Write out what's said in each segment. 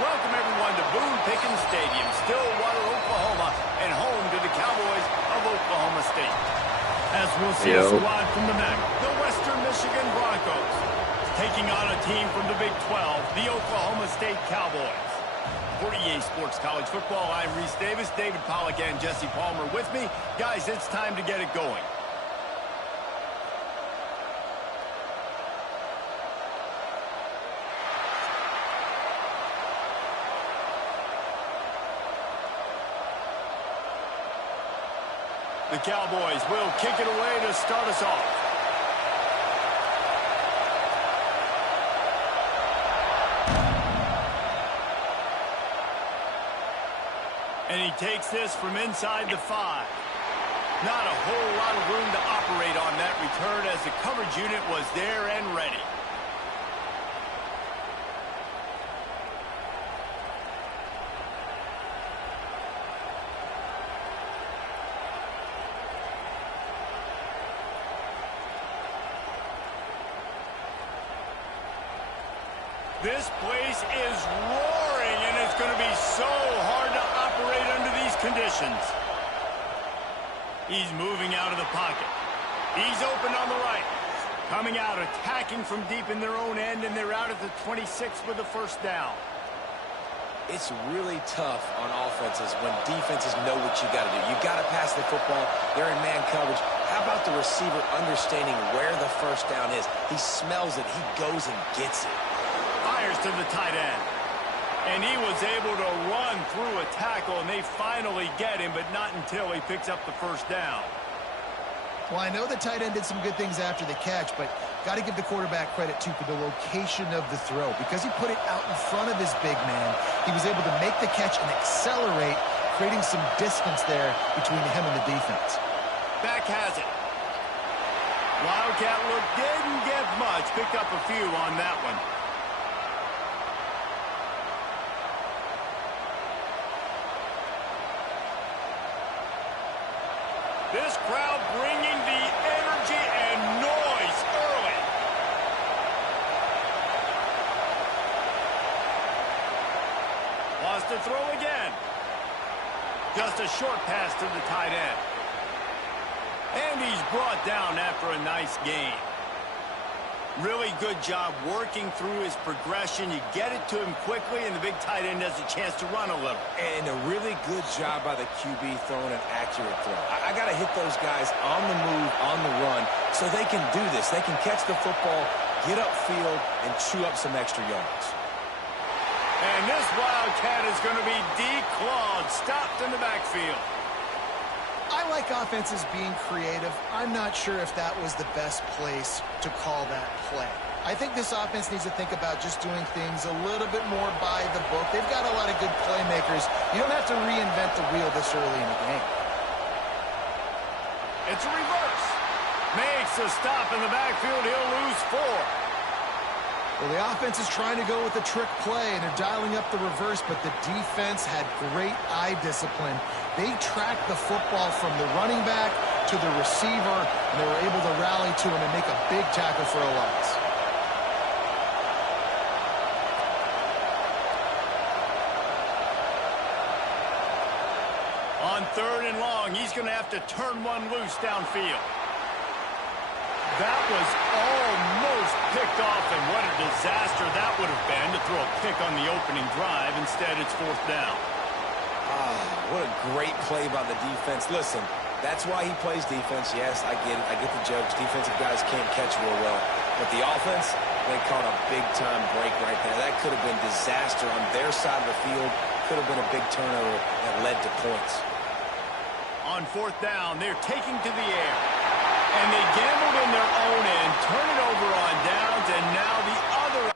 Welcome, everyone, to Boone Pickens Stadium, Stillwater, Oklahoma, and home to the Cowboys of Oklahoma State. As we'll see a squad from the MAC, the Western Michigan Broncos, taking on a team from the Big 12, the Oklahoma State Cowboys. For EA Sports College Football, I'm Reese Davis, David Pollack, and Jesse Palmer with me. Guys, it's time to get it going. The Cowboys will kick it away to start us off. And he takes this from inside the 5. Not a whole lot of room to operate on that return as the coverage unit was there and ready. This place is roaring, and it's going to be so hard to operate under these conditions. He's moving out of the pocket. He's open on the right. Coming out, attacking from deep in their own end, and they're out at the 26 with the first down. It's really tough on offenses when defenses know what you got to do. You got to pass the football. They're in man coverage. How about the receiver understanding where the first down is? He smells it. He goes and gets it. Fires to the tight end. And he was able to run through a tackle, and they finally get him, but not until he picks up the first down. Well, I know the tight end did some good things after the catch, but got to give the quarterback credit, too, for the location of the throw. Because he put it out in front of his big man, he was able to make the catch and accelerate, creating some distance there between him and the defense. Back has it. Wildcat look didn't get much. Picked up a few on that one. This crowd bringing the energy and noise early. Wants to throw again. Just a short pass to the tight end. And he's brought down after a nice gain. Really good job working through his progression. You get it to him quickly, and the big tight end has a chance to run a little. And a really good job by the QB throwing an accurate throw. I got to hit those guys on the move, on the run, so they can do this. They can catch the football, get upfield, and chew up some extra yards. And this Wildcat is going to be declawed, stopped in the backfield. I like offenses being creative. I'm not sure if that was the best place to call that play. I think this offense needs to think about just doing things a little bit more by the book. They've got a lot of good playmakers. You don't have to reinvent the wheel this early in the game. It's a reverse. Makes a stop in the backfield. He'll lose 4. Well, the offense is trying to go with a trick play, and they're dialing up the reverse, but the defense had great eye discipline. They tracked the football from the running back to the receiver, and they were able to rally to him and make a big tackle for a loss. On 3rd and long, he's going to have to turn one loose downfield. That was almost picked off, and what a disaster that would have been to throw a pick on the opening drive. Instead, it's 4th down. What a great play by the defense. Listen, that's why he plays defense. Yes, I get it. I get the jokes. Defensive guys can't catch real well. But the offense, they caught a big-time break right there. That could have been disaster on their side of the field. Could have been a big turnover that led to points. On 4th down, they're taking to the air. And they gambled in their own end, turn it over on downs, and now the other.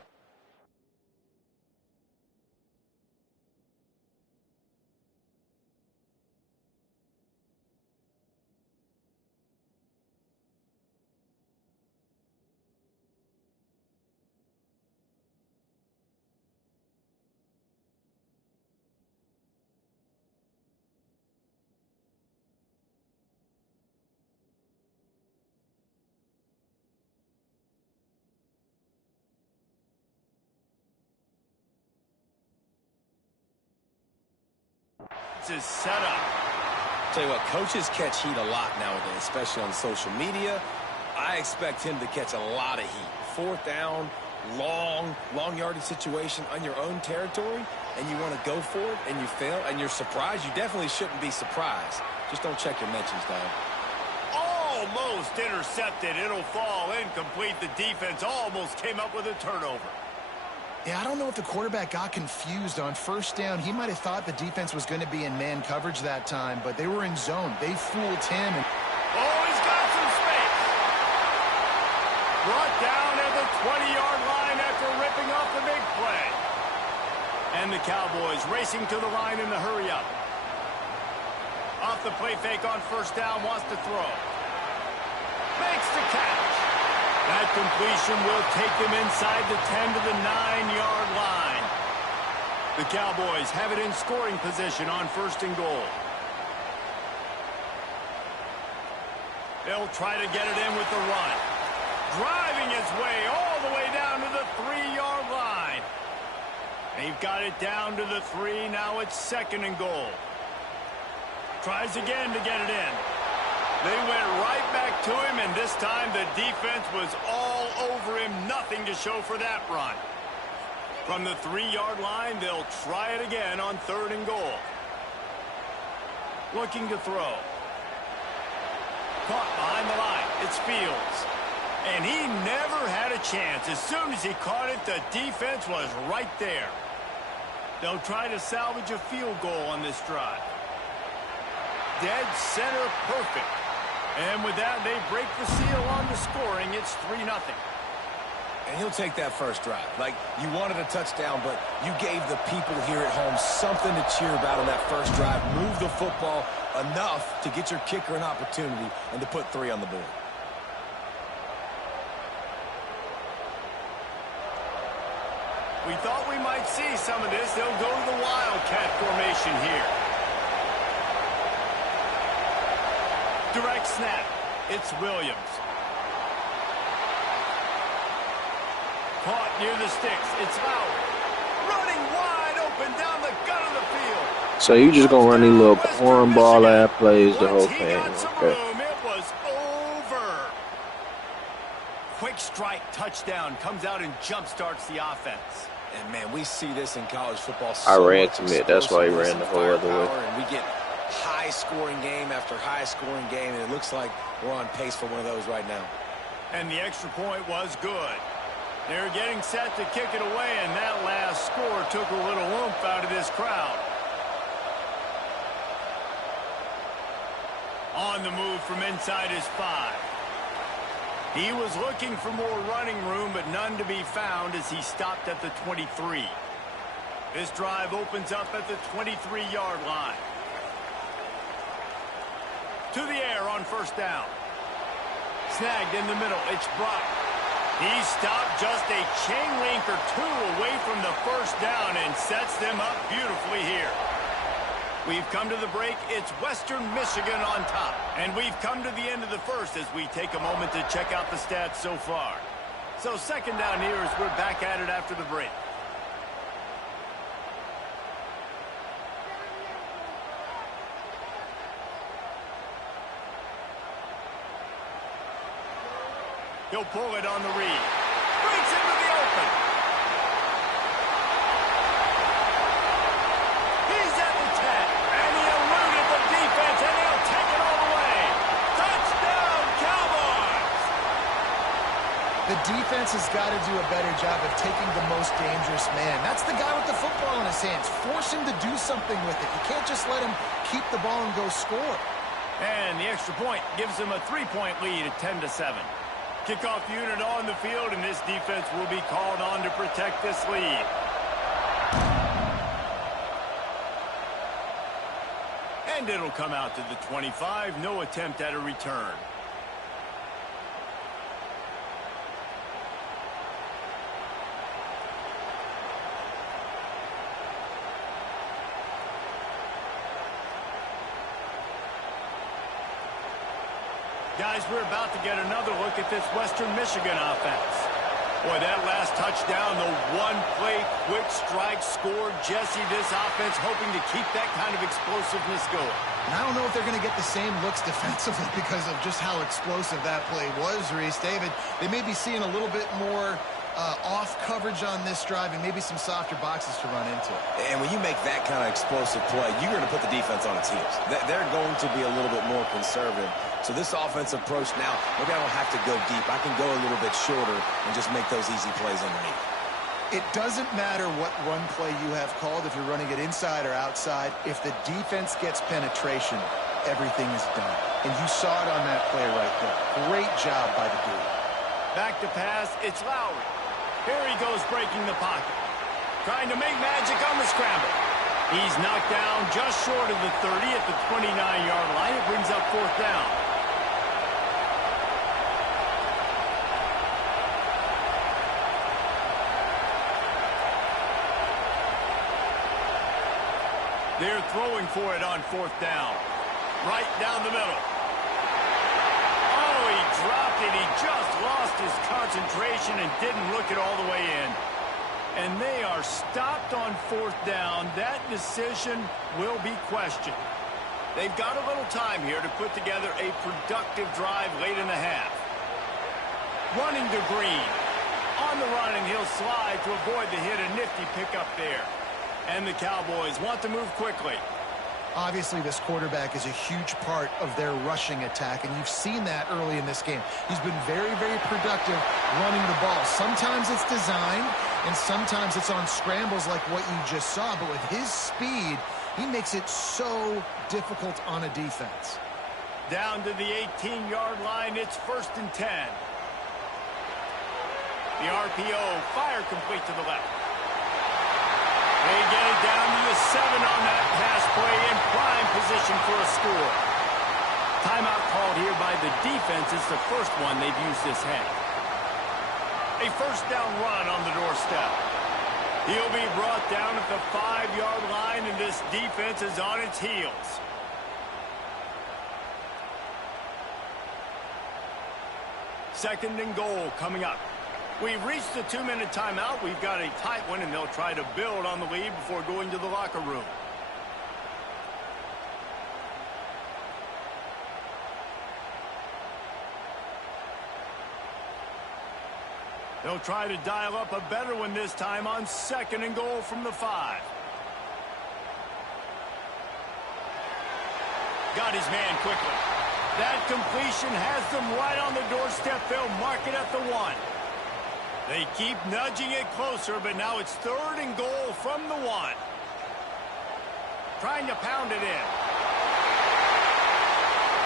defense is set up. Tell you what, coaches catch heat a lot nowadays, especially on social media. I expect him to catch a lot of heat. Fourth down, long yardage situation on your own territory, and you want to go for it, and you fail, and you're surprised. You definitely shouldn't be surprised. Just don't check your mentions, dog. Almost intercepted. It'll fall incomplete. The defense almost came up with a turnover. Yeah, I don't know if the quarterback got confused on first down. He might have thought the defense was going to be in man coverage that time, but they were in zone. They fooled him. Oh, he's got some space. Brought down at the 20-yard line after ripping off the big play. And the Cowboys racing to the line in the hurry-up. Off the play fake on first down, wants to throw. Makes the catch. That completion will take them inside the 10 to the 9-yard line. The Cowboys have it in scoring position on first and goal. They'll try to get it in with the run. Driving his way all the way down to the 3-yard line. They've got it down to the 3. Now it's second and goal. Tries again to get it in. They went right back to him, and this time the defense was all over him. Nothing to show for that run. From the 3-yard line, they'll try it again on third and goal. Looking to throw. Caught behind the line. It's Fields. And he never had a chance. As soon as he caught it, the defense was right there. They'll try to salvage a field goal on this drive. Dead center perfect. And with that, they break the seal on the scoring. It's 3-0. And he'll take that first drive. Like, you wanted a touchdown, but you gave the people here at home something to cheer about on that first drive. Move the football enough to get your kicker an opportunity and to put 3 on the board. We thought we might see some of this. They'll go to the Wildcat formation here. Direct snap. It's Williams. Caught near the sticks. It's Lowry. Running wide open down the gut of the field. So you just gonna run these little cornball ass plays the whole game. Okay. It was over. Quick strike touchdown comes out and jump starts the offense. And man, we see this in college football. I ran to it. That's why he ran the whole other way. And we get high-scoring game after high-scoring game, and it looks like we're on pace for one of those right now. And the extra point was good. They're getting set to kick it away, and that last score took a little oomph out of this crowd. On the move from inside his 5. He was looking for more running room, but none to be found as he stopped at the 23. This drive opens up at the 23-yard line. To the air on first down. Snagged in the middle. It's Brock. He stopped just a chain link or 2 away from the first down and sets them up beautifully here. We've come to the break. It's Western Michigan on top. And we've come to the end of the first as we take a moment to check out the stats so far. So second down here as we're back at it after the break. He'll pull it on the read. Breaks into the open. He's at the 10. And he eluded the defense, and he'll take it all the way. Touchdown, Cowboys! The defense has got to do a better job of taking the most dangerous man. That's the guy with the football in his hands. Force him to do something with it. You can't just let him keep the ball and go score. And the extra point gives him a 3-point lead at 10-7. Kickoff unit on the field, and this defense will be called on to protect this lead. And it'll come out to the 25. No attempt at a return. Guys, we're about to get another look at this Western Michigan offense. Boy, that last touchdown, the one-play quick strike scored Jesse this offense, hoping to keep that kind of explosiveness going. And I don't know if they're going to get the same looks defensively because of just how explosive that play was, Reese. David, they may be seeing a little bit more off coverage on this drive and maybe some softer boxes to run into. And when you make that kind of explosive play, you're going to put the defense on its heels. They're going to be a little bit more conservative. So this offensive approach now, maybe I don't have to go deep. I can go a little bit shorter and just make those easy plays underneath. It doesn't matter what run play you have called, if you're running it inside or outside. If the defense gets penetration, everything is done. And you saw it on that play right there. Great job by the dude. Back to pass, it's Lowry. Here he goes breaking the pocket. Trying to make magic on the scramble. He's knocked down just short of the 30 at the 29-yard line. It brings up fourth down. They're throwing for it on fourth down. Right down the middle. Oh, he dropped it. He just lost his concentration and didn't look it all the way in. And they are stopped on fourth down. That decision will be questioned. They've got a little time here to put together a productive drive late in the half. Running to Green. On the run, and he'll slide to avoid the hit. A nifty pickup there. And the Cowboys want to move quickly. Obviously, this quarterback is a huge part of their rushing attack, and you've seen that early in this game. He's been very, very productive running the ball. Sometimes it's designed, and sometimes it's on scrambles like what you just saw. But with his speed, he makes it so difficult on a defense. Down to the 18-yard line, it's 1st and 10. The RPO, fire complete to the left. They get it down to the 7 on that pass play in prime position for a score. Timeout called here by the defense. It's the first one they've used this half. A first down run on the doorstep. He'll be brought down at the 5-yard line, and this defense is on its heels. Second and goal coming up. We've reached the 2-minute timeout. We've got a tight one, and they'll try to build on the lead before going to the locker room. They'll try to dial up a better one this time on 2nd and goal from the 5. Got his man quickly. That completion has them right on the doorstep. They'll mark it at the 1. They keep nudging it closer, but now it's 3rd and goal from the 1. Trying to pound it in.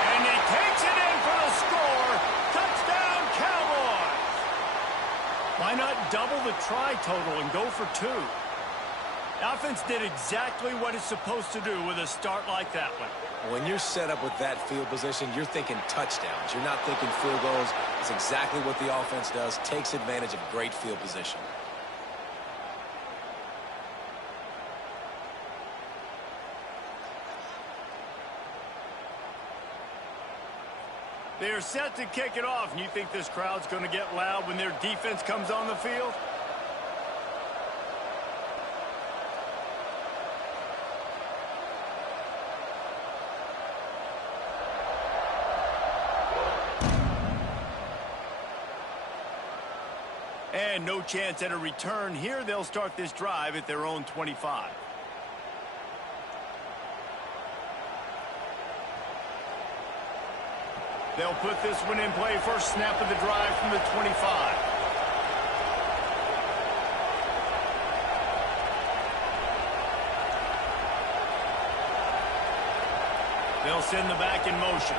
And he takes it in for the score. Touchdown, Cowboys. Why not double the try total and go for 2? The offense did exactly what it's supposed to do with a start like that one. When you're set up with that field position, you're thinking touchdowns. You're not thinking field goals. It's exactly what the offense does. Takes advantage of great field position. They're set to kick it off, and you think this crowd's going to get loud when their defense comes on the field? And no chance at a return here. They'll start this drive at their own 25. They'll put this one in play. First snap of the drive from the 25. They'll send the back in motion.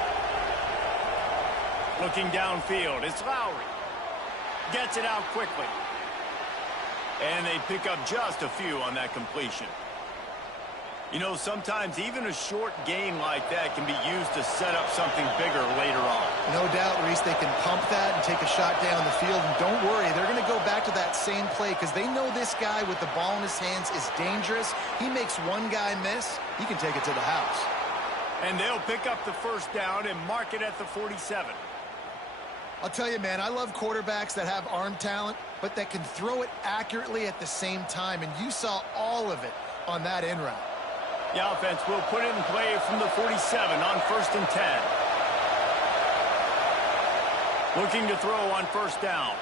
Looking downfield, it's Lowry. Gets it out quickly. And they pick up just a few on that completion. You know, sometimes even a short gain like that can be used to set up something bigger later on. No doubt, Reese, they can pump that and take a shot down the field. And don't worry, they're going to go back to that same play because they know this guy with the ball in his hands is dangerous. He makes one guy miss, he can take it to the house. And they'll pick up the first down and mark it at the 47. I'll tell you, man, I love quarterbacks that have arm talent, but that can throw it accurately at the same time, and you saw all of it on that in route. The offense will put it in play from the 47 on 1st and 10. Looking to throw on 1st down.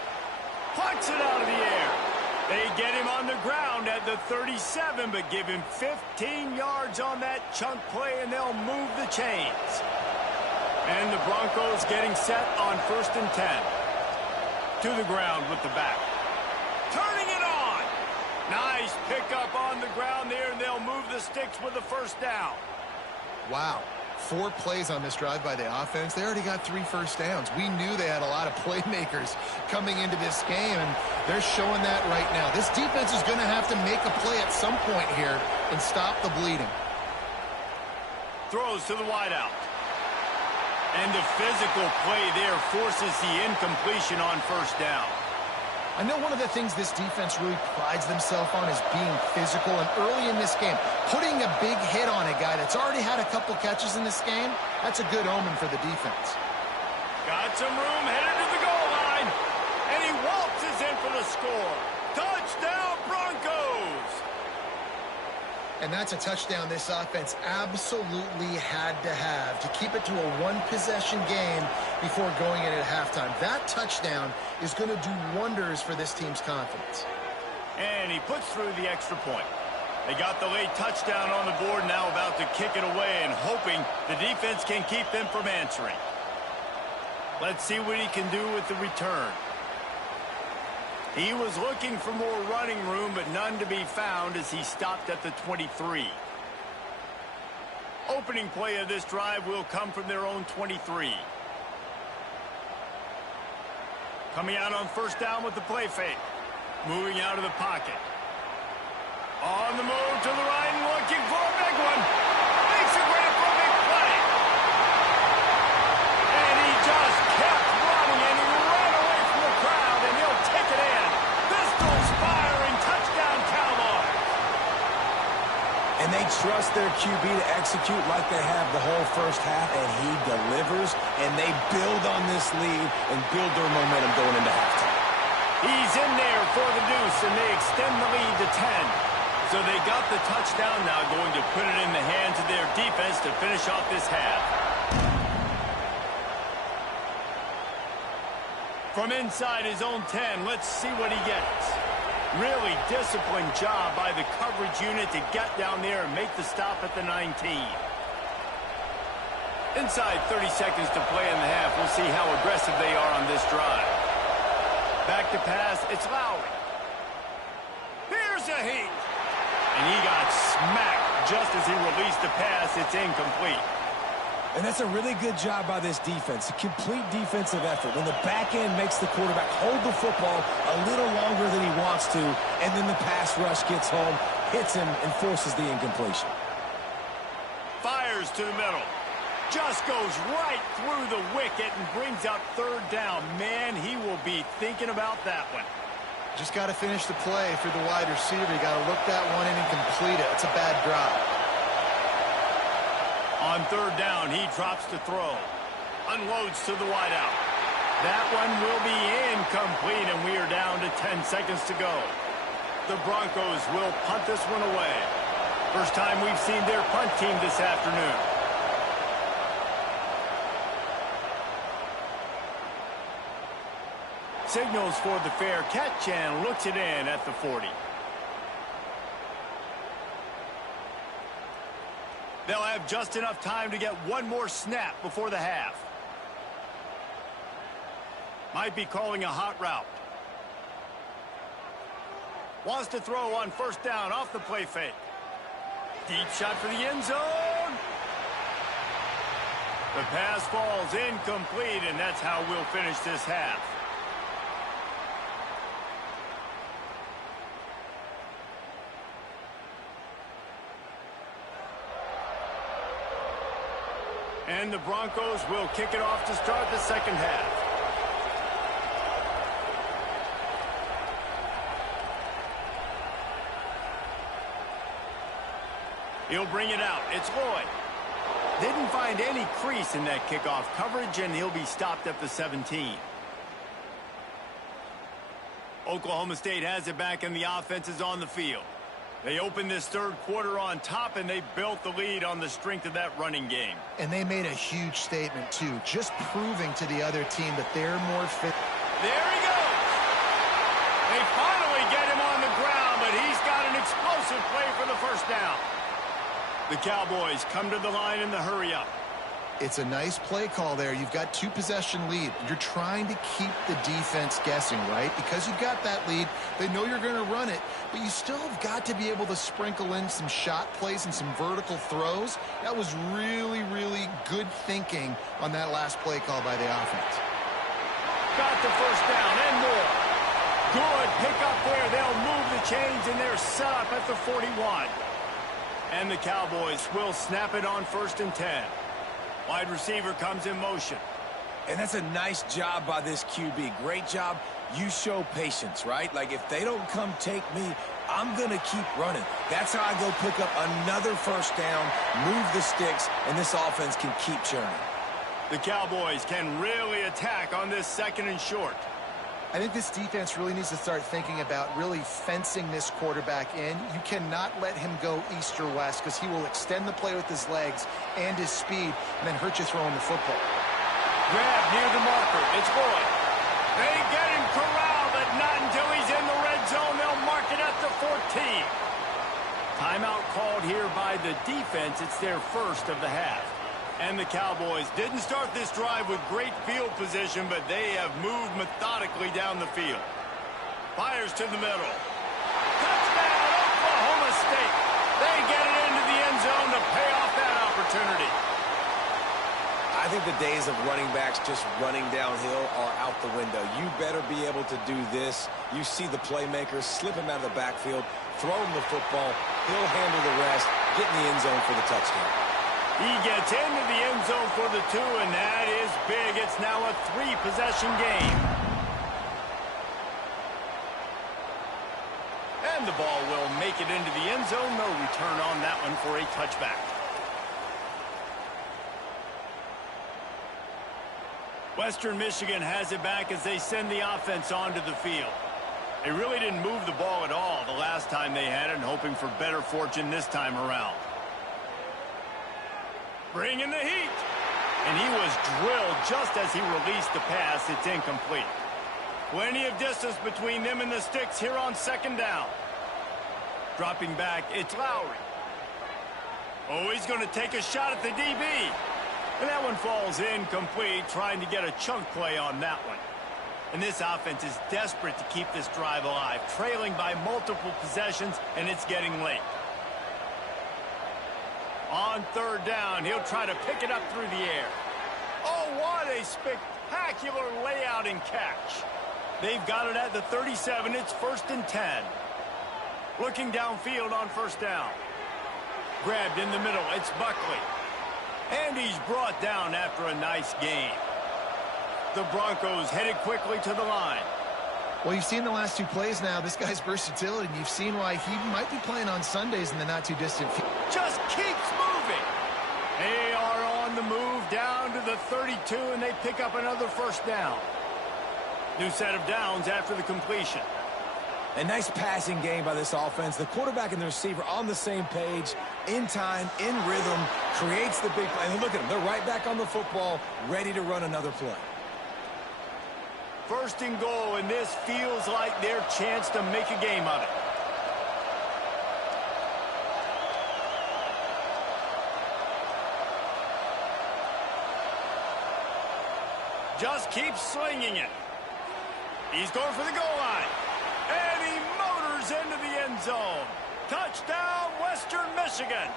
Plucks it out of the air. They get him on the ground at the 37, but give him 15 yards on that chunk play, and they'll move the chains. And the Broncos getting set on 1st and 10. To the ground with the back. Turning it on. Nice pickup on the ground there, and they'll move the sticks with the 1st down. Wow. 4 plays on this drive by the offense. They already got 3 first downs. We knew they had a lot of playmakers coming into this game, and they're showing that right now. This defense is going to have to make a play at some point here and stop the bleeding. Throws to the wideout. And the physical play there forces the incompletion on 1st down. I know one of the things this defense really prides themselves on is being physical, and early in this game, putting a big hit on a guy that's already had a couple catches in this game, that's a good omen for the defense. Got some room, headed to the goal line, and he waltzes in for the score. Touchdown, Broncos! And that's a touchdown this offense absolutely had to have to keep it to a 1-possession game before going in at halftime. That touchdown is going to do wonders for this team's confidence. And he puts through the extra point. They got the late touchdown on the board, now about to kick it away and hoping the defense can keep them from answering. Let's see what he can do with the return. He was looking for more running room, but none to be found as he stopped at the 23. Opening play of this drive will come from their own 23. Coming out on 1st down with the play fake. Moving out of the pocket. On the move to the right and looking for a big one. Makes a grab for a big play. And he just kept running, and he ran away from the crowd, and he'll take it in. Pistols firing, touchdown Cowboys. And they trust their QB to execute like they have the whole 1st half, and he delivers, and they build on this lead and build their momentum going into halftime. He's in there for the deuce, and they extend the lead to 10. So they got the touchdown, now going to put it in the hands of their defense to finish off this half. From inside his own 10, let's see what he gets. Really disciplined job by the coverage unit to get down there and make the stop at the 19. Inside 30 seconds to play in the half. We'll see how aggressive they are on this drive. Back to pass, it's Lowry. Here's a heat. And he got smacked just as he released the pass. It's incomplete. And that's a really good job by this defense, a complete defensive effort. When the back end makes the quarterback hold the football a little longer than he wants to, and then the pass rush gets home, hits him, and forces the incompletion. Fires to the middle. Just goes right through the wicket and brings up 3rd down. Man, he will be thinking about that one. Just got to finish the play for the wide receiver. You got to look that one in and complete it. It's a bad drop. On 3rd down, he drops to throw. Unloads to the wideout. That one will be incomplete, and we are down to 10 seconds to go. The Broncos will punt this one away. First time we've seen their punt team this afternoon. Signals for the fair catch and looks it in at the 40. They'll have just enough time to get one more snap before the half. Might be calling a hot route. Wants to throw on 1st down off the play fake. Deep shot for the end zone. The pass falls incomplete, and that's how we'll finish this half. And the Broncos will kick it off to start the second half. He'll bring it out. It's Lloyd. Didn't find any crease in that kickoff coverage, and he'll be stopped at the 17. Oklahoma State has it back and the offense is on the field. They opened this third quarter on top, and they built the lead on the strength of that running game. And they made a huge statement, too, just proving to the other team that they're more fit. There he goes. They finally get him on the ground, but he's got an explosive play for the first down. The Cowboys come to the line in the hurry-up. It's a nice play call there. You've got 2-possession lead. You're trying to keep the defense guessing, right? Because you've got that lead, they know you're going to run it, but you still have got to be able to sprinkle in some shot plays and some vertical throws. That was really, really good thinking on that last play call by the offense. Got the first down and more. Good pickup there. They'll move the chains, and they're set up at the 41. And the Cowboys will snap it on 1st and 10. Wide receiver comes in motion. And that's a nice job by this QB. Great job. You show patience, right? Like, if they don't come take me, I'm going to keep running. That's how I go pick up another first down, move the sticks, and this offense can keep churning. The Cowboys can really attack on this 2nd and short. I think this defense really needs to start thinking about really fencing this quarterback in. You cannot let him go east or west because he will extend the play with his legs and his speed and then hurt you throwing the football. Grab near the marker. It's Boyd. They get him corralled, but not until he's in the red zone. They'll mark it at the 14. Timeout called here by the defense. It's their first of the half. And the Cowboys didn't start this drive with great field position, but they have moved methodically down the field. Fires to the middle. Touchdown, Oklahoma State. They get it into the end zone to pay off that opportunity. I think the days of running backs just running downhill are out the window. You better be able to do this. You see the playmakers, slip him out of the backfield, throw him the football. He'll handle the rest, get in the end zone for the touchdown. He gets into the end zone for the 2, and that is big. It's now a 3-possession game. And the ball will make it into the end zone. No return on that one for a touchback. Western Michigan has it back as they send the offense onto the field. They really didn't move the ball at all the last time they had it, and hoping for better fortune this time around. Bringing the heat. And he was drilled just as he released the pass. It's incomplete. Plenty of distance between them and the sticks here on 2nd down. Dropping back, it's Lowry. Oh, he's going to take a shot at the DB. And that one falls incomplete, trying to get a chunk play on that one. And this offense is desperate to keep this drive alive, trailing by multiple possessions, and it's getting late. On 3rd down, he'll try to pick it up through the air. Oh, what a spectacular layout and catch. They've got it at the 37. It's 1st and 10. Looking downfield on 1st down. Grabbed in the middle. It's Buckley. And he's brought down after a nice gain. The Broncos headed quickly to the line. Well, you've seen the last 2 plays now. This guy's versatility, and you've seen why he might be playing on Sundays in the not-too-distant future. Just keeps moving. They are on the move down to the 32, and they pick up another 1st down. New set of downs after the completion. A nice passing game by this offense. The quarterback and the receiver on the same page, in time, in rhythm, creates the big play. And look at them. They're right back on the football, ready to run another play. 1st and goal, and this feels like their chance to make a game of it. Just keeps slinging it. He's going for the goal line. And he motors into the end zone. Touchdown, Western Michigan.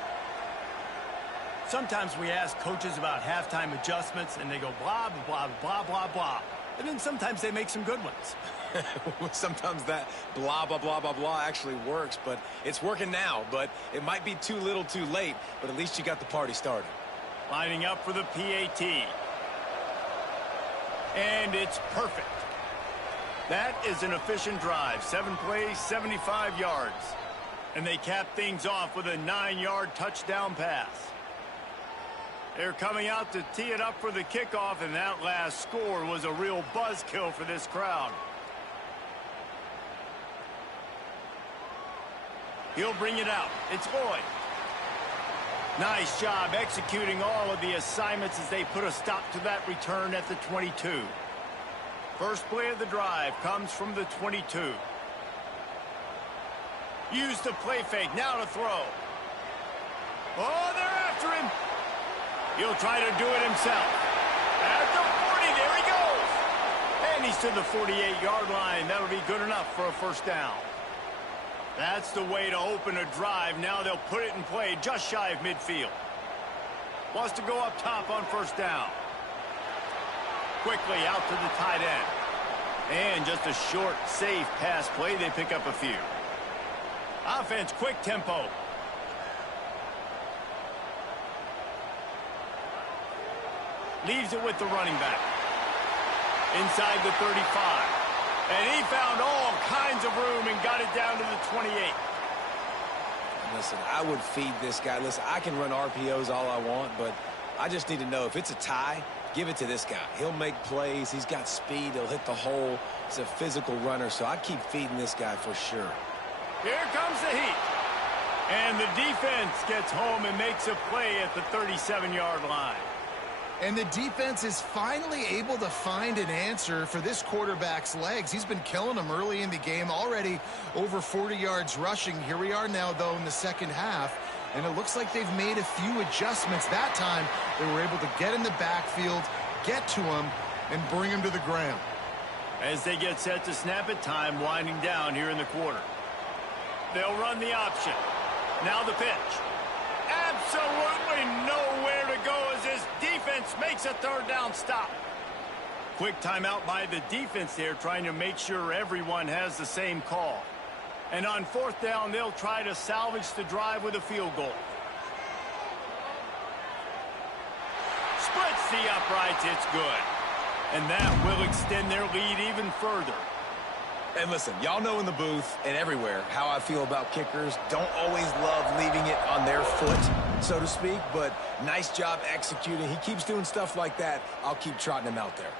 Sometimes we ask coaches about halftime adjustments, and they go blah, blah, blah, blah, blah. And then sometimes they make some good ones. Sometimes that blah, blah, blah, blah, blah actually works, but it's working now. But it might be too little too late, but at least you got the party started. Lining up for the PAT. And it's perfect. That is an efficient drive. 7 plays, 75 yards. And they cap things off with a 9-yard touchdown pass. They're coming out to tee it up for the kickoff, and that last score was a real buzzkill for this crowd. He'll bring it out. It's Lloyd. Nice job executing all of the assignments as they put a stop to that return at the 22. First play of the drive comes from the 22. Use the play fake. Now to throw. Oh, they're after him. He'll try to do it himself. At the 40, there he goes. And he's to the 48-yard line. That'll be good enough for a first down. That's the way to open a drive. Now they'll put it in play just shy of midfield. Wants to go up top on first down. Quickly out to the tight end. And just a short, safe pass play. They pick up a few. Offense, quick tempo. Leaves it with the running back. Inside the 35. And he found all kinds of room and got it down to the 28. Listen, I would feed this guy. Listen, I can run RPOs all I want, but I just need to know if it's a tie, give it to this guy. He'll make plays. He's got speed. He'll hit the hole. He's a physical runner, so I keep feeding this guy for sure. Here comes the heat. And the defense gets home and makes a play at the 37-yard line. And the defense is finally able to find an answer for this quarterback's legs. He's been killing them early in the game, already over 40 yards rushing. Here we are now, though, in the second half. And it looks like they've made a few adjustments. That time, they were able to get in the backfield, get to him, and bring him to the ground. As they get set to snap it, time winding down here in the quarter. They'll run the option. Now the pitch. Absolutely nowhere to go as this defense makes a third down stop. Quick timeout by the defense there, trying to make sure everyone has the same call. And on fourth down, they'll try to salvage the drive with a field goal. Splits the uprights, it's good. And that will extend their lead even further. And listen, y'all know in the booth and everywhere how I feel about kickers. Don't always love leaving it on their foot, so to speak, but nice job executing. He keeps doing stuff like that. I'll keep trotting him out there.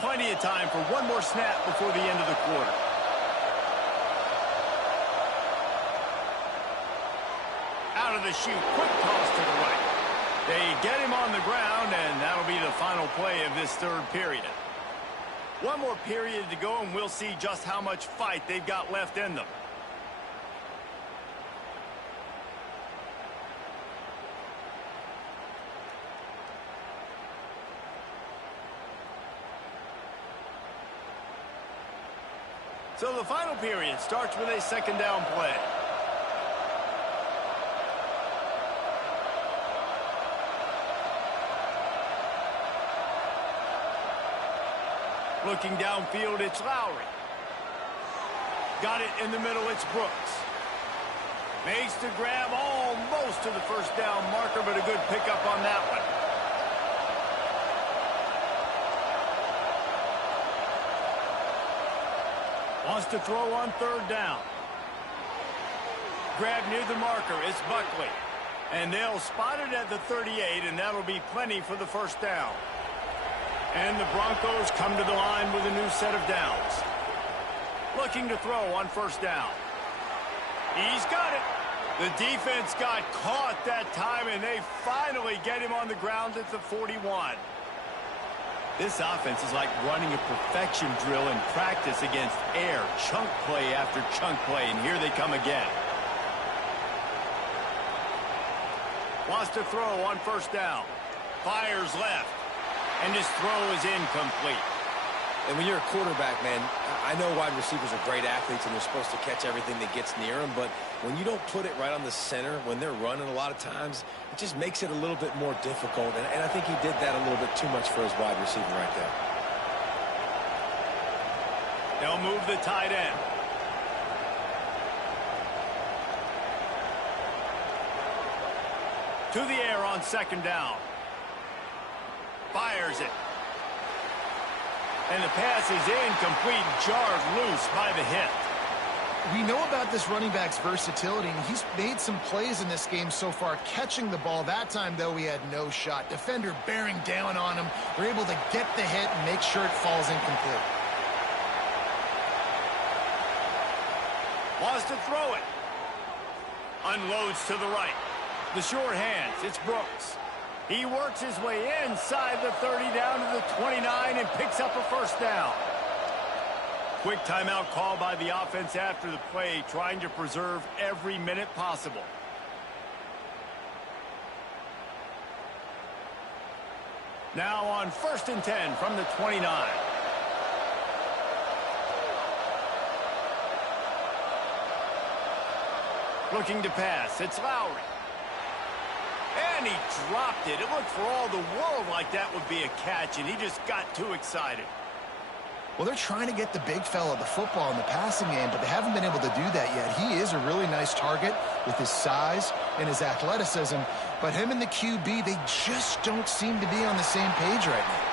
Plenty of time for one more snap before the end of the quarter. Out of the chute, quick toss to the right. They get him on the ground, and that'll be the final play of this third period. One more period to go, and we'll see just how much fight they've got left in them. So the final period starts with a second down play. Looking downfield, it's Lowry. Got it in the middle, it's Brooks. Makes the grab almost to the first down marker, but a good pickup on that one. Wants to throw on third down. Grab near the marker, it's Buckley. And they'll spot it at the 38, and that'll be plenty for the first down. And the Broncos come to the line with a new set of downs. Looking to throw on first down. He's got it. The defense got caught that time, and they finally get him on the ground at the 41. This offense is like running a perfection drill in practice against air. Chunk play after chunk play, and here they come again. Wants to throw on first down. Fires left. And his throw is incomplete. And when you're a quarterback, man, I know wide receivers are great athletes and they're supposed to catch everything that gets near them, but when you don't put it right on the center, when they're running a lot of times, it just makes it a little bit more difficult. And I think he did that a little bit too much for his wide receiver right there. They'll move the tight end. To the air on second down. Fires it. And the pass is incomplete, jarred loose by the hit. We know about this running back's versatility, and he's made some plays in this game so far, catching the ball. That time, though, he had no shot. Defender bearing down on him. They're able to get the hit and make sure it falls incomplete. Wants to throw it. Unloads to the right. The short hands, it's Brooks. He works his way inside the 30 down to the 29 and picks up a first down. Quick timeout call by the offense after the play, trying to preserve every minute possible. Now on 1st and 10 from the 29. Looking to pass, it's Lowry. And he dropped it. It looked for all the world like that would be a catch, and he just got too excited. Well, they're trying to get the big fella the football in the passing game, but they haven't been able to do that yet. He is a really nice target with his size and his athleticism, but him and the QB, they just don't seem to be on the same page right now.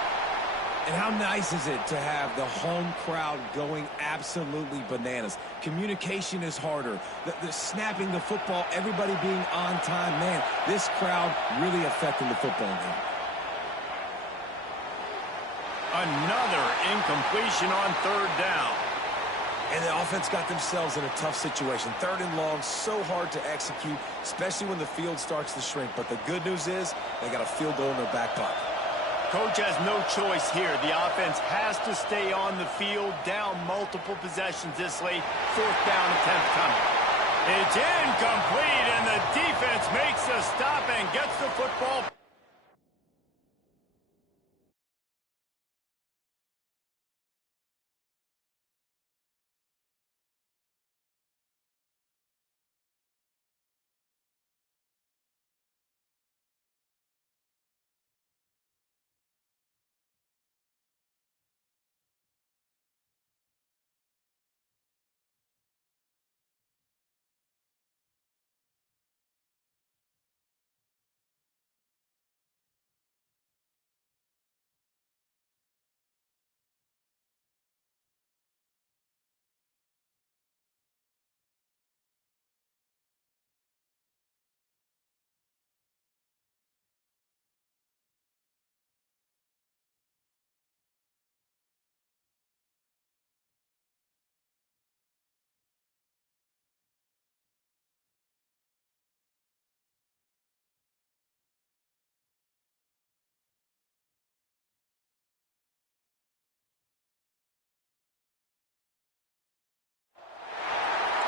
And how nice is it to have the home crowd going absolutely bananas? Communication is harder. The snapping the football, everybody being on time. Man, this crowd really affecting the football game. Another incompletion on 3rd down. And the offense got themselves in a tough situation. 3rd and long, so hard to execute, especially when the field starts to shrink. But the good news is they got a field goal in their back pocket. Coach has no choice here. The offense has to stay on the field, down multiple possessions this late. 4th down attempt coming. It's incomplete, and the defense makes the stop and gets the football.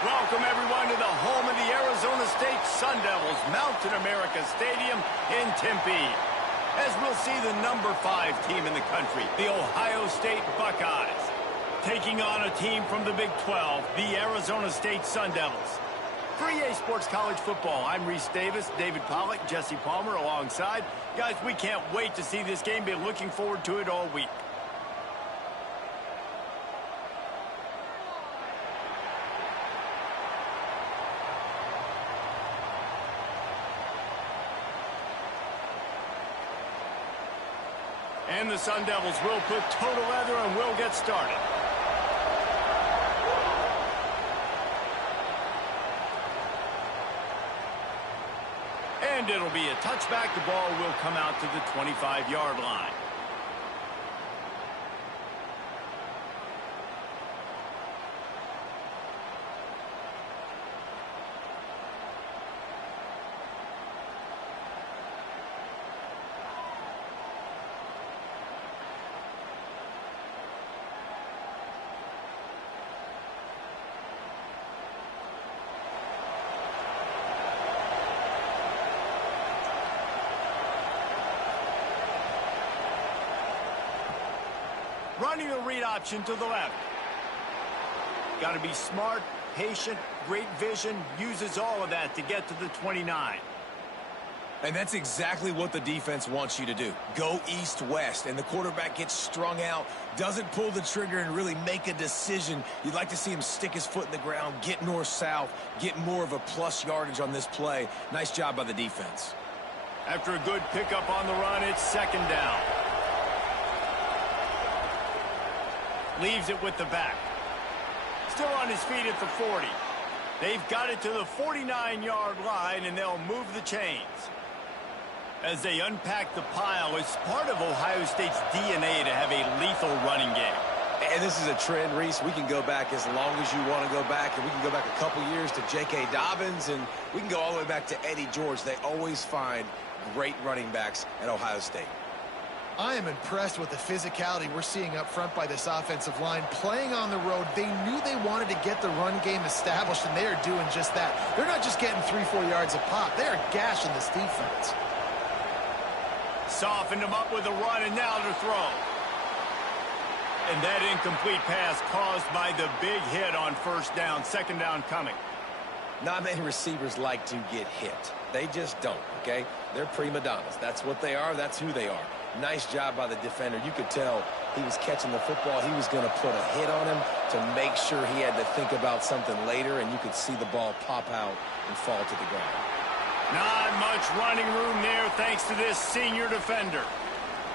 Welcome, everyone, to the home of the Arizona State Sun Devils, Mountain America Stadium in Tempe. As we'll see the number 5 team in the country, the Ohio State Buckeyes, taking on a team from the Big 12, the Arizona State Sun Devils. For EA Sports College Football, I'm Reese Davis, David Pollack, Jesse Palmer alongside. Guys, we can't wait to see this game. Been looking forward to it all week. And the Sun Devils will put total leather and will get started. And it'll be a touchback. The ball will come out to the 25-yard line. Running the read option to the left. Got to be smart, patient, great vision, uses all of that to get to the 29. And that's exactly what the defense wants you to do. Go east-west, and the quarterback gets strung out, doesn't pull the trigger and really make a decision. You'd like to see him stick his foot in the ground, get north-south, get more of a plus yardage on this play. Nice job by the defense. After a good pickup on the run, it's 2nd down. Leaves it with the back. still on his feet at the 40. They've got it to the 49-yard line, and they'll move the chains. As they unpack the pile, it's part of Ohio State's DNA to have a lethal running game. And this is a trend, Reese. We can go back as long as you want to go back, and we can go back a couple years to J.K. Dobbins, and we can go all the way back to Eddie George. They always find great running backs at Ohio State. I am impressed with the physicality we're seeing up front by this offensive line. Playing on the road, they knew they wanted to get the run game established, and they are doing just that. They're not just getting 3-4 yards a pop. They are gashing this defense. Softened him up with a run, and now to throw. And that incomplete pass caused by the big hit on first down. Second down coming. Not many receivers like to get hit. They just don't, okay? They're prima donnas. That's what they are. That's who they are. Nice job by the defender. You could tell he was catching the football. He was going to put a hit on him to make sure he had to think about something later, and you could see the ball pop out and fall to the ground. Not much running room there thanks to this senior defender.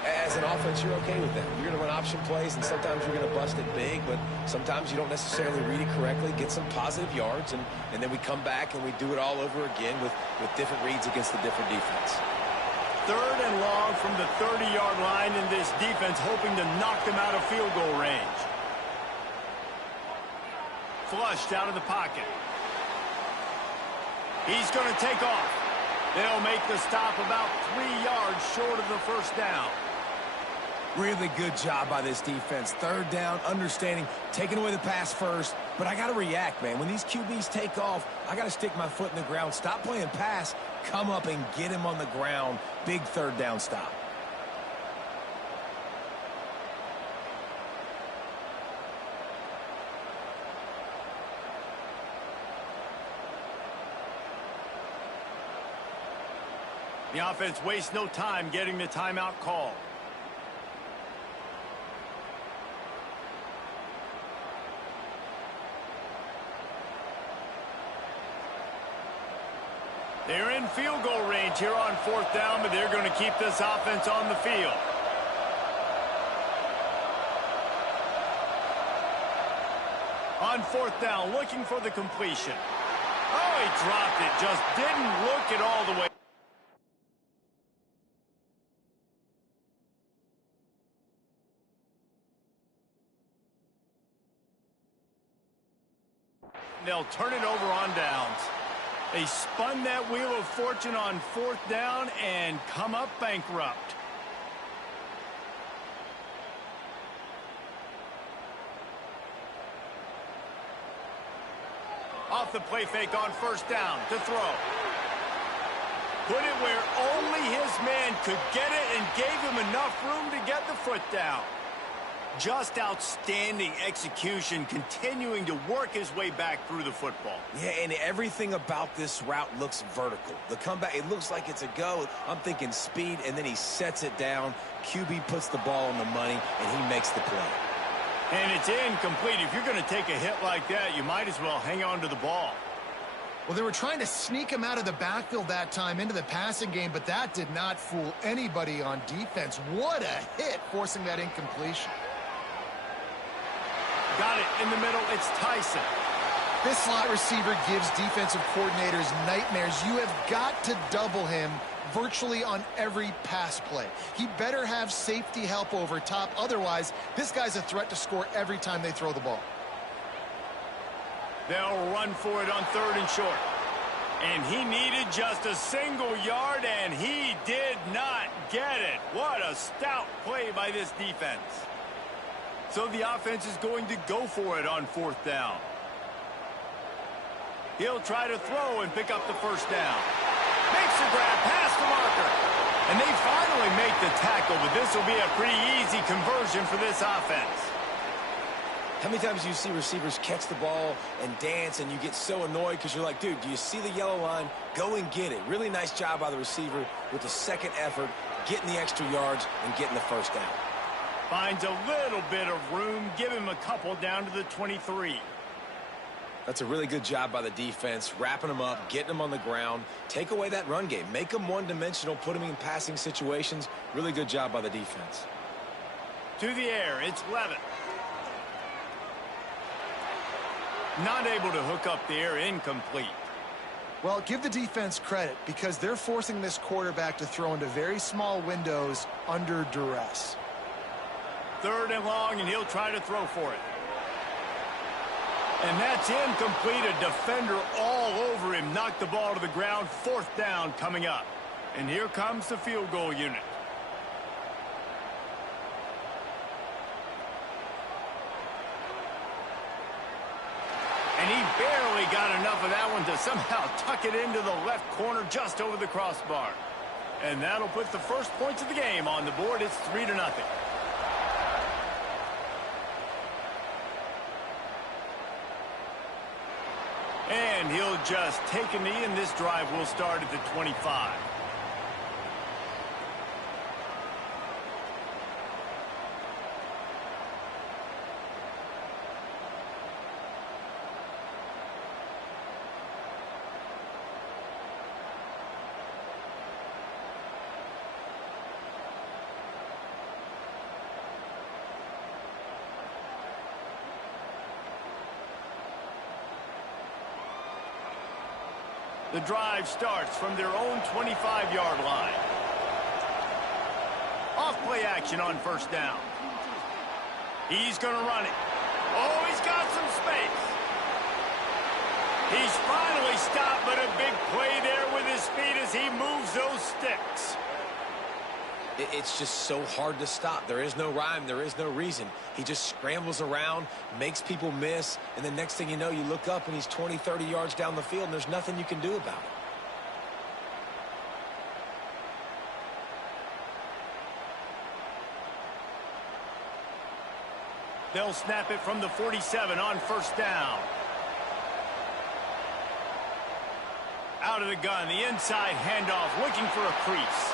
As an offense, you're okay with that. You're going to run option plays, and sometimes you're going to bust it big, but sometimes you don't necessarily read it correctly, get some positive yards, and then we come back and we do it all over again with different reads against the different defense. Third and long from the 30-yard line, in this defense hoping to knock them out of field goal range. Flushed out of the pocket. He's going to take off. They'll make the stop about 3 yards short of the first down. Really good job by this defense. Third down, understanding, taking away the pass first. But I got to react, man. When these QBs take off, I got to stick my foot in the ground. Stop playing pass. Come up and get him on the ground. Big third down stop. The offense wastes no time getting the timeout called. They're in field goal range here on fourth down, but they're going to keep this offense on the field. On fourth down, looking for the completion. Oh, he dropped it. Just didn't look it all the way. They'll turn it over on downs. They spun that wheel of fortune on fourth down and come up bankrupt. Off the play fake on first down to throw. Put it where only his man could get it and gave him enough room to get the foot down. Just outstanding execution, continuing to work his way back through the football. Yeah, and everything about this route looks vertical. The comeback, it looks like it's a go. I'm thinking speed, and then he sets it down. QB puts the ball on the money, and he makes the play. And it's incomplete. If you're going to take a hit like that, you might as well hang on to the ball. Well, they were trying to sneak him out of the backfield that time into the passing game, but that did not fool anybody on defense. What a hit, forcing that incompletion. Got it in the middle. It's Tyson. This slot receiver gives defensive coordinators nightmares. You have got to double him virtually on every pass play. He better have safety help over top. Otherwise, this guy's a threat to score every time they throw the ball. They'll run for it on third and short. And he needed just a single yard, and he did not get it. What a stout play by this defense. So the offense is going to go for it on fourth down. He'll try to throw and pick up the first down. Makes the grab past the marker. And they finally make the tackle, but this will be a pretty easy conversion for this offense. How many times do you see receivers catch the ball and dance and you get so annoyed because you're like, dude, do you see the yellow line? Go and get it. Really nice job by the receiver with the second effort, getting the extra yards and getting the first down. Finds a little bit of room. Give him a couple down to the 23. That's a really good job by the defense, wrapping them up, getting them on the ground. Take away that run game. Make them one-dimensional, put them in passing situations. Really good job by the defense. To the air, it's Levitt. Not able to hook up there, incomplete. Well, give the defense credit because they're forcing this quarterback to throw into very small windows under duress. 3rd and long, and he'll try to throw for it. And that's incomplete. A defender all over him. Knocked the ball to the ground. 4th down coming up. And here comes the field goal unit. And he barely got enough of that one to somehow tuck it into the left corner just over the crossbar. And that'll put the first points of the game on the board. It's 3-0. And he'll just take a knee, and this drive will start at the 25. The drive starts from their own 25-yard line. Off play action on 1st down. He's going to run it. Oh, he's got some space. He's finally stopped, but a big play there with his feet as he moves those sticks. It's just so hard to stop. There is no rhyme. There is no reason. He just scrambles around, makes people miss, and the next thing you know, you look up and he's 20, 30 yards down the field, and there's nothing you can do about it. They'll snap it from the 47 on 1st down. Out of the gun, the inside handoff, looking for a crease.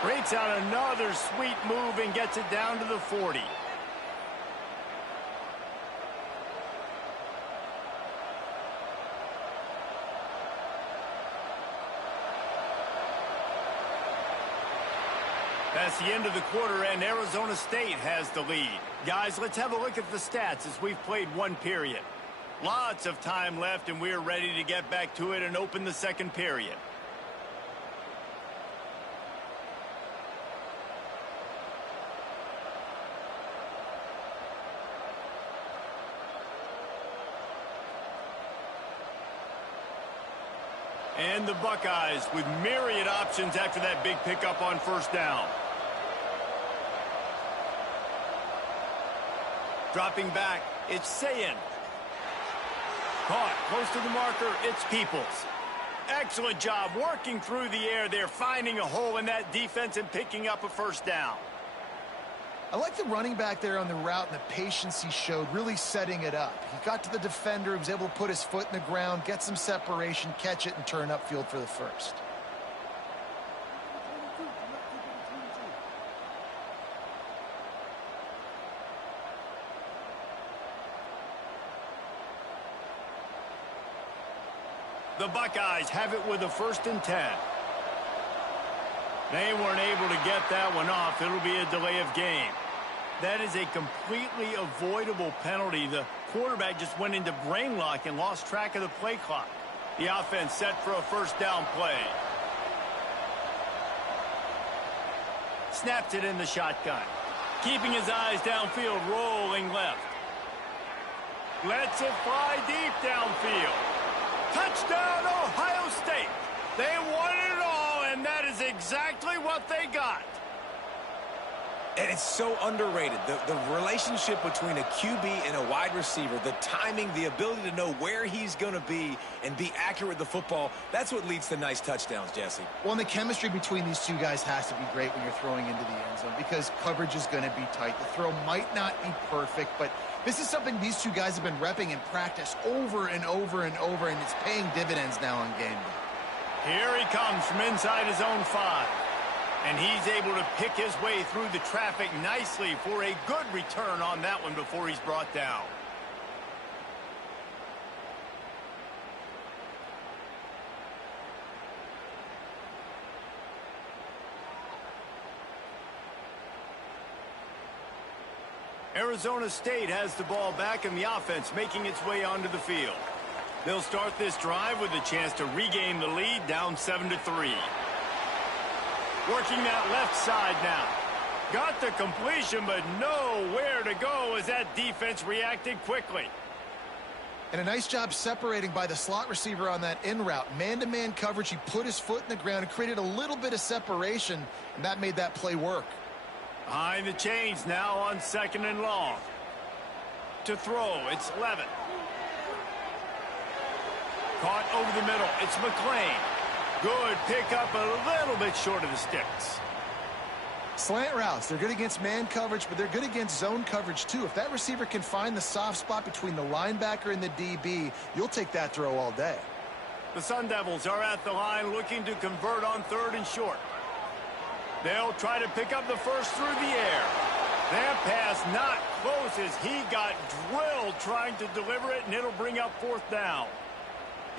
Breaks out another sweet move and gets it down to the 40. That's the end of the quarter, and Arizona State has the lead. Guys, let's have a look at the stats as we've played 1 period. Lots of time left, and we're ready to get back to it and open the 2nd period. And the Buckeyes with myriad options after that big pickup on 1st down. Dropping back, it's Sayin. Caught close to the marker, it's Peoples. Excellent job working through the air there, finding a hole in that defense and picking up a 1st down. I like the running back there on the route and the patience he showed, really setting it up. He got to the defender, he was able to put his foot in the ground, get some separation, catch it, and turn upfield for the 1st. The Buckeyes have it with a 1st and 10. They weren't able to get that one off. It'll be a delay of game. That is a completely avoidable penalty. The quarterback just went into brain lock and lost track of the play clock. The offense set for a 1st down play. Snaps it in the shotgun. Keeping his eyes downfield, rolling left. Lets it fly deep downfield. Touchdown, Ohio State. They wanted it all, and that is exactly what they got. And it's so underrated. The relationship between a QB and a wide receiver, the timing, the ability to know where he's going to be and be accurate with the football, that's what leads to nice touchdowns, Jesse. Well, and the chemistry between these two guys has to be great when you're throwing into the end zone because coverage is going to be tight. The throw might not be perfect, but this is something these two guys have been repping in practice over and over and over, and it's paying dividends now on game day. Here he comes from inside his own 5. And he's able to pick his way through the traffic nicely for a good return on that one before he's brought down. Arizona State has the ball back and the offense making its way onto the field. They'll start this drive with a chance to regain the lead, down 7-3. Working that left side now. Got the completion, but nowhere to go as that defense reacted quickly. And a nice job separating by the slot receiver on that in route. Man-to-man coverage, he put his foot in the ground and created a little bit of separation, and that made that play work. Behind the chains now on 2nd and long. To throw, it's Levitt. Caught over the middle, it's McClain. Good pickup, a little bit short of the sticks. Slant routes, they're good against man coverage, but they're good against zone coverage too. If that receiver can find the soft spot between the linebacker and the DB, you'll take that throw all day. The Sun Devils are at the line looking to convert on 3rd and short. They'll try to pick up the first through the air. That pass not close as he got drilled trying to deliver it, and it'll bring up 4th down.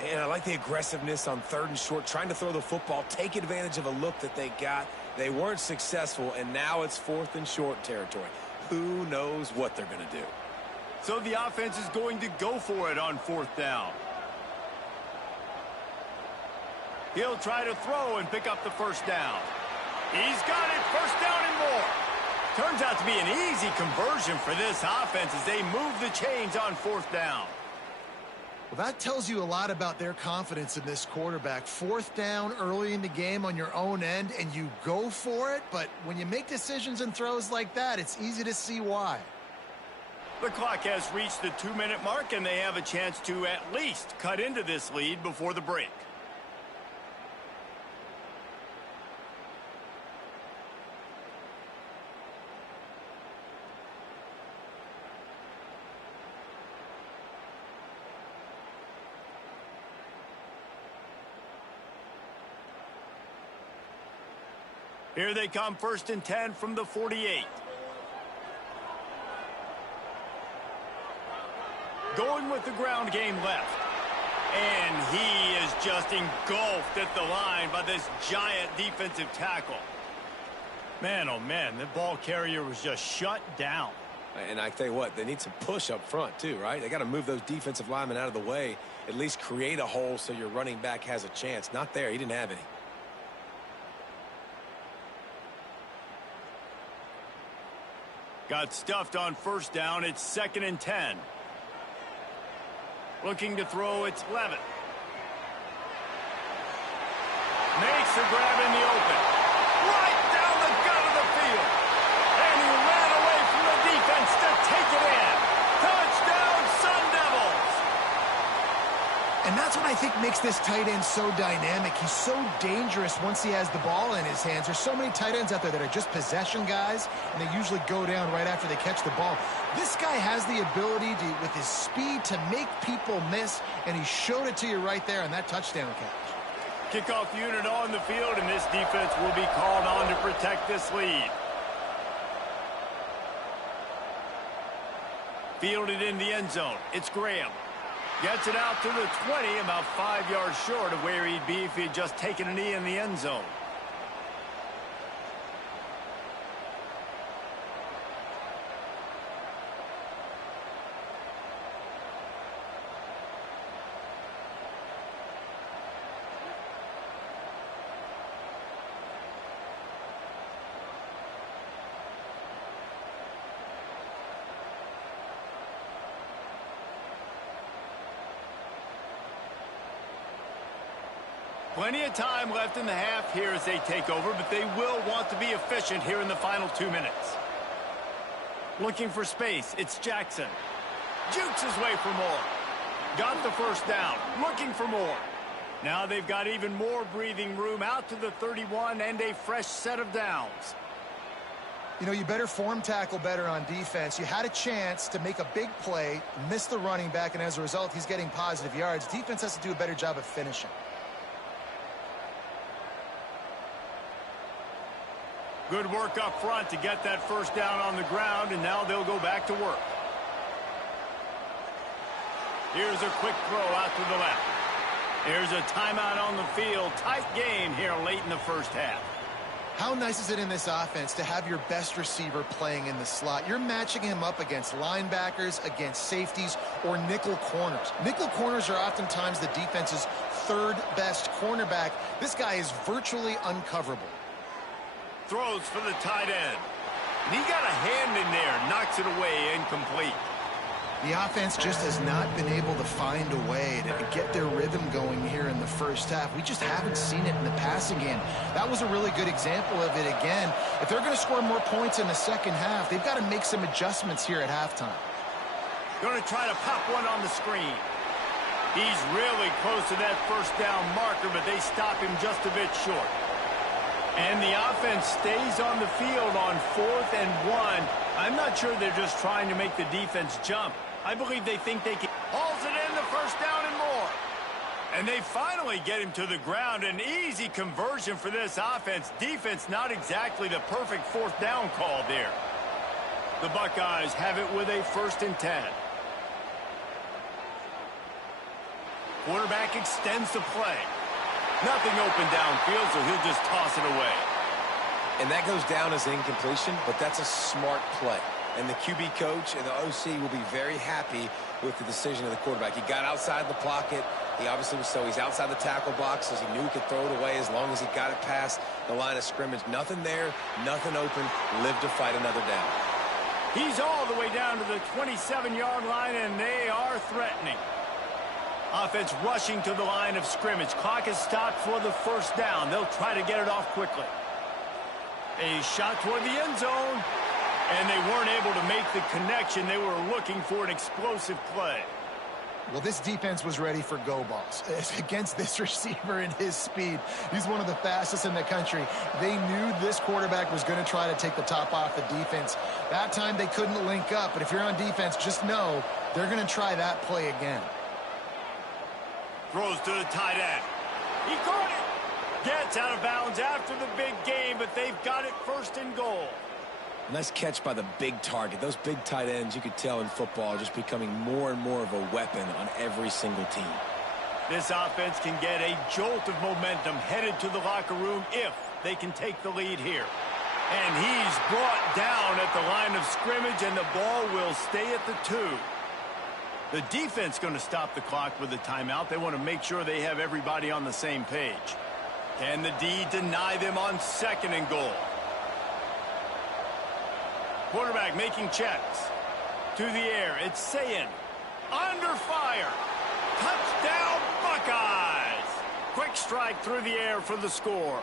And I like the aggressiveness on 3rd and short, trying to throw the football, take advantage of a look that they got. They weren't successful, and now it's 4th and short territory. Who knows what they're going to do? So the offense is going to go for it on 4th down. He'll try to throw and pick up the first down. He's got it, 1st down and more. Turns out to be an easy conversion for this offense as they move the chains on 4th down. Well, that tells you a lot about their confidence in this quarterback. 4th down early in the game on your own end, and you go for it. But when you make decisions and throws like that, it's easy to see why. The clock has reached the 2-minute mark, and they have a chance to at least cut into this lead before the break. Here they come, 1st and 10 from the 48. Going with the ground game left. And he is just engulfed at the line by this giant defensive tackle. Man, oh man, the ball carrier was just shut down. And I tell you what, they need some push up front too, right? They got to move those defensive linemen out of the way, at least create a hole so your running back has a chance. Not there, he didn't have any. Got stuffed on 1st down. It's 2nd and 10. Looking to throw, it's Levitt. Makes the grab in the open. Right down the gut of the field. And he ran away from the defense to take it in. Touchdown, Sun Devils. And that's what I think makes this tight end so dynamic. He's so dangerous once he has the ball in his hands. There's so many tight ends out there that are just possession guys, and they usually go down right after they catch the ball. This guy has the ability to, with his speed, to make people miss, and he showed it to you right there on that touchdown catch. Kickoff unit on the field, and this defense will be called on to protect this lead. Fielded in the end zone. It's Graham. Gets it out to the 20, about 5 yards short of where he'd be if he had just taken a knee in the end zone. Plenty of time left in the half here as they take over, but they will want to be efficient here in the final 2 minutes. Looking for space, it's Jackson. Jukes his way for more. Got the 1st down, looking for more. Now they've got even more breathing room out to the 31 and a fresh set of downs. You know, you better form tackle better on defense. You had a chance to make a big play, miss the running back, and as a result, he's getting positive yards. Defense has to do a better job of finishing. Good work up front to get that 1st down on the ground, and now they'll go back to work. Here's a quick throw out to the left. Here's a timeout on the field. Tight game here late in the 1st half. How nice is it in this offense to have your best receiver playing in the slot? You're matching him up against linebackers, against safeties, or nickel corners. Nickel corners are oftentimes the defense's third best cornerback. This guy is virtually uncoverable. Throws for the tight end. And he got a hand in there, knocks it away, incomplete. The offense just has not been able to find a way to get their rhythm going here in the first half. We just haven't seen it in the passing game. That was a really good example of it again. If they're going to score more points in the second half, they've got to make some adjustments here at halftime. Going to try to pop one on the screen. He's really close to that first down marker, but they stop him just a bit short. And the offense stays on the field on 4th and 1. I'm not sure they're just trying to make the defense jump. I believe they think they can. Hauls it in, the first down and more. And they finally get him to the ground. An easy conversion for this offense. Defense not exactly the perfect 4th down call there. The Buckeyes have it with a 1st and 10. Quarterback extends the play. Nothing open downfield, so he'll just toss it away. And that goes down as incompletion, but that's a smart play. And the QB coach and the OC will be very happy with the decision of the quarterback. He got outside the pocket. He obviously was he's outside the tackle box, as he knew he could throw it away as long as he got it past the line of scrimmage. Nothing there, nothing open. Live to fight another down. He's all the way down to the 27-yard line, and they are threatening. Offense rushing to the line of scrimmage. Clock is stopped for the first down. They'll try to get it off quickly. A shot toward the end zone. And they weren't able to make the connection. They were looking for an explosive play. Well, this defense was ready for go balls. Against this receiver and his speed, he's one of the fastest in the country. They knew this quarterback was going to try to take the top off the defense. That time they couldn't link up, but if you're on defense, just know they're going to try that play again. Throws to the tight end. He caught it. Gets out of bounds after the big game, but they've got it 1st and goal. Nice catch by the big target. Those big tight ends, you could tell in football, are just becoming more and more of a weapon on every single team. This offense can get a jolt of momentum headed to the locker room if they can take the lead here. And he's brought down at the line of scrimmage, and the ball will stay at the 2. The defense going to stop the clock with a timeout. They want to make sure they have everybody on the same page. Can the D deny them on 2nd and goal? Quarterback making checks. To the air, it's Sayin. Under fire. Touchdown, Buckeyes. Quick strike through the air for the score.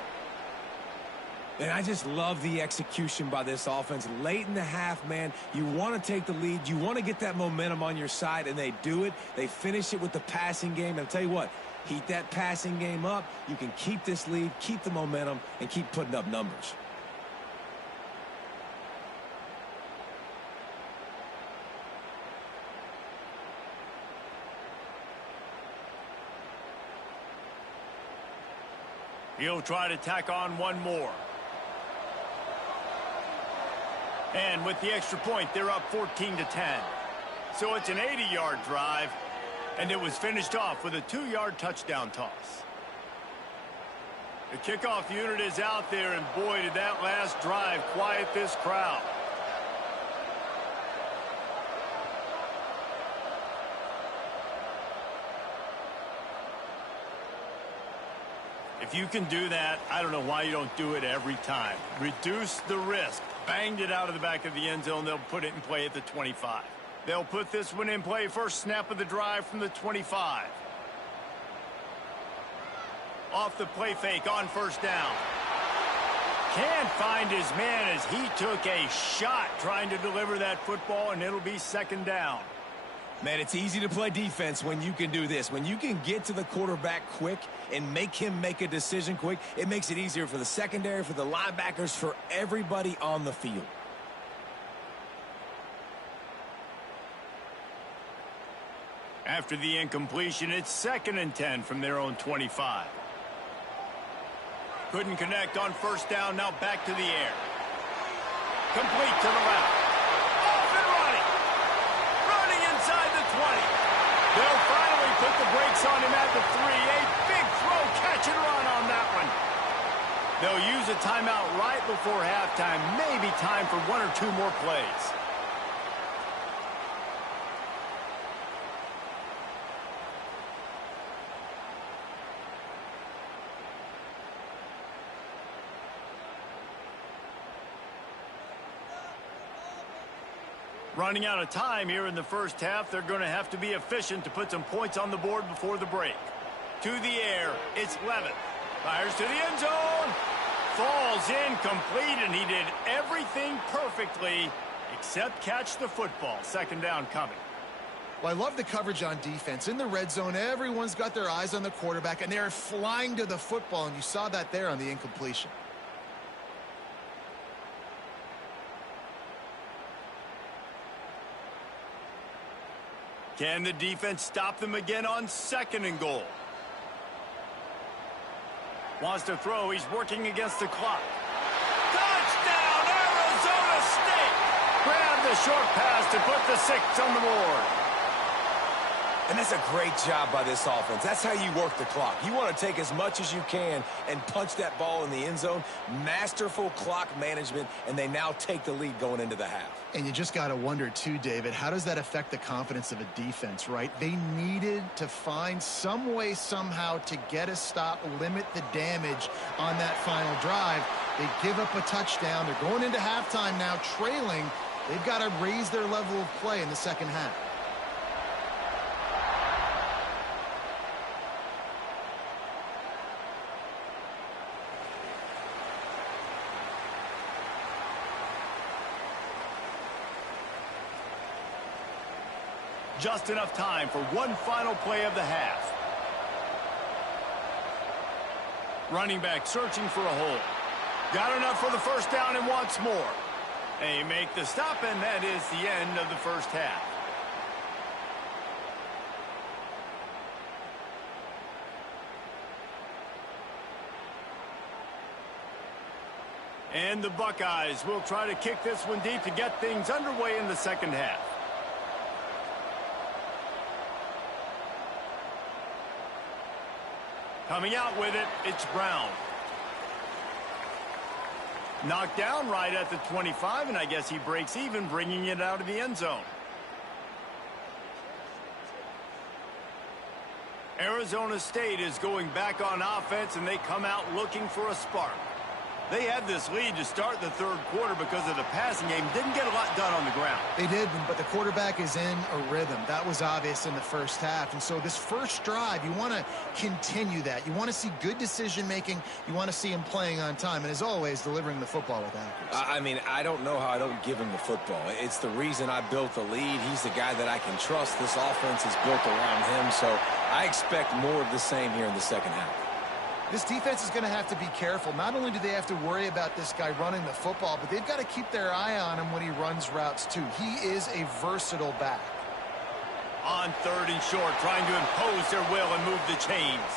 And I just love the execution by this offense. Late in the half, man, you want to take the lead. You want to get that momentum on your side, and they do it. They finish it with the passing game. And I'll tell you what, heat that passing game up. You can keep this lead, keep the momentum, and keep putting up numbers. He'll try to tack on one more. And with the extra point, they're up 14-10. So it's an 80-yard drive, and it was finished off with a 2-yard touchdown toss. The kickoff unit is out there, and boy, did that last drive quiet this crowd. If you can do that, I don't know why you don't do it every time. Reduce the risk. Banged it out of the back of the end zone. They'll put it in play at the 25. They'll put this one in play. First snap of the drive from the 25. Off the play fake on first down. Can't find his man as he took a shot trying to deliver that football, and it'll be 2nd down. Man, it's easy to play defense when you can do this. When you can get to the quarterback quick and make him make a decision quick, it makes it easier for the secondary, for the linebackers, for everybody on the field. After the incompletion, it's 2nd and 10 from their own 25. Couldn't connect on first down, now back to the air. Complete to the left. Off and running. Running inside the 20. They'll finally put the brakes on him at the 3. A big throw, catch and run on that one. They'll use a timeout right before halftime. Maybe time for one or two more plays. Running out of time here in the first half. They're going to have to be efficient to put some points on the board before the break. To the air. It's Levitt. Fires to the end zone. Falls incomplete, and he did everything perfectly except catch the football. Second down coming. Well, I love the coverage on defense. In the red zone, everyone's got their eyes on the quarterback, and they're flying to the football, and you saw that there on the incompletion. Can the defense stop them again on second and goal? Wants to throw. He's working against the clock. Touchdown, Arizona State! Grab the short pass to put the 6 on the board. And that's a great job by this offense. That's how you work the clock. You want to take as much as you can and punch that ball in the end zone. Masterful clock management, and they now take the lead going into the half. And you just got to wonder, too, David, how does that affect the confidence of a defense, right? They needed to find some way, somehow, to get a stop, limit the damage on that final drive. They give up a touchdown. They're going into halftime now, trailing. They've got to raise their level of play in the second half. Just enough time for one final play of the half. Running back searching for a hole. Got enough for the first down and wants more. They make the stop, and that is the end of the first half. And the Buckeyes will try to kick this one deep to get things underway in the second half. Coming out with it, it's Brown. Knocked down right at the 25, and I guess he breaks even, bringing it out of the end zone. Arizona State is going back on offense, and they come out looking for a spark. They had this lead to start the third quarter because of the passing game. Didn't get a lot done on the ground. They did, but the quarterback is in a rhythm. That was obvious in the first half. And so this first drive, you want to continue that. You want to see good decision-making. You want to see him playing on time. And as always, delivering the football with accuracy. I mean, I don't know how I don't give him the football. It's the reason I built the lead. He's the guy that I can trust. This offense is built around him. So I expect more of the same here in the second half. This defense is going to have to be careful. Not only do they have to worry about this guy running the football, but they've got to keep their eye on him when he runs routes, too. He is a versatile back. On third and short, trying to impose their will and move the chains.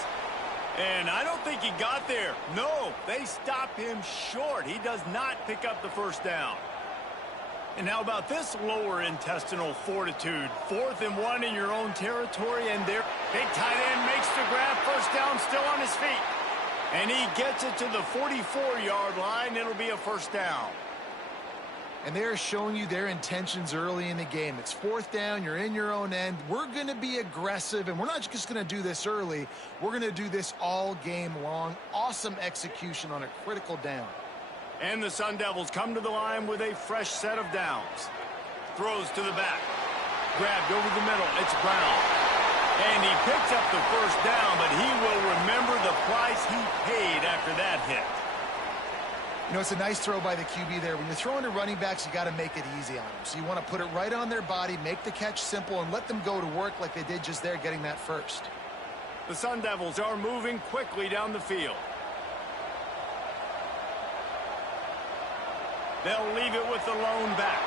And I don't think he got there. No, they stop him short. He does not pick up the first down. And how about this lower intestinal fortitude? 4th and 1 in your own territory, and their big tight end makes the grab. First down, still on his feet. And he gets it to the 44-yard line. It'll be a first down. And they're showing you their intentions early in the game. It's 4th down. You're in your own end. We're going to be aggressive, and we're not just going to do this early. We're going to do this all game long. Awesome execution on a critical down. And the Sun Devils come to the line with a fresh set of downs. Throws to the back. Grabbed over the middle. It's Brown. And he picks up the first down, but he will remember the price he paid after that hit. You know, it's a nice throw by the QB there. When you're throwing to running backs, you got to make it easy on them. So you want to put it right on their body, make the catch simple, and let them go to work like they did just there, getting that first. The Sun Devils are moving quickly down the field. They'll leave it with the lone back.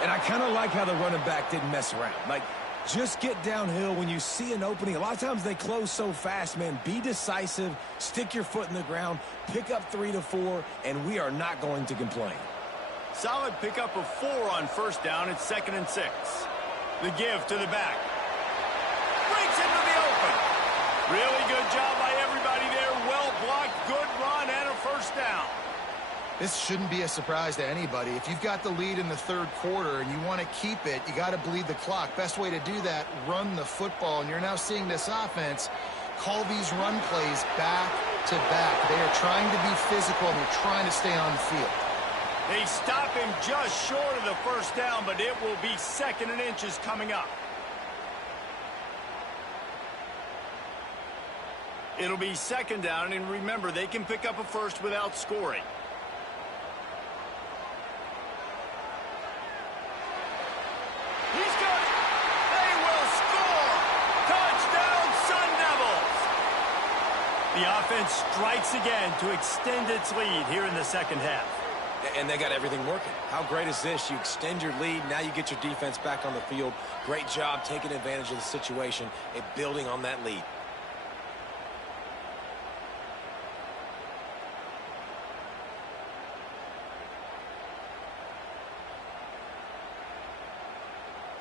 And I kind of like how the running back didn't mess around. Like, just get downhill when you see an opening. A lot of times they close so fast, man. Be decisive, stick your foot in the ground, pick up 3 to 4, and we are not going to complain. Solid pickup of 4 on first down. It's 2nd and 6. The give to the back. Breaks into the open. Really good job by everybody there. Well blocked, good run, and a first first down. This shouldn't be a surprise to anybody. If you've got the lead in the third quarter and you want to keep it, you got to bleed the clock. Best way to do that, run the football. And you're now seeing this offense call these run plays back to back. They are trying to be physical and they're trying to stay on the field. They stop him just short of the first down, but it will be 2nd and inches coming up. It'll be 2nd down, and remember, they can pick up a first without scoring. He's got it. They will score. Touchdown, Sun Devils. The offense strikes again to extend its lead here in the second half. And they got everything working. How great is this? You extend your lead. Now you get your defense back on the field. Great job taking advantage of the situation and building on that lead.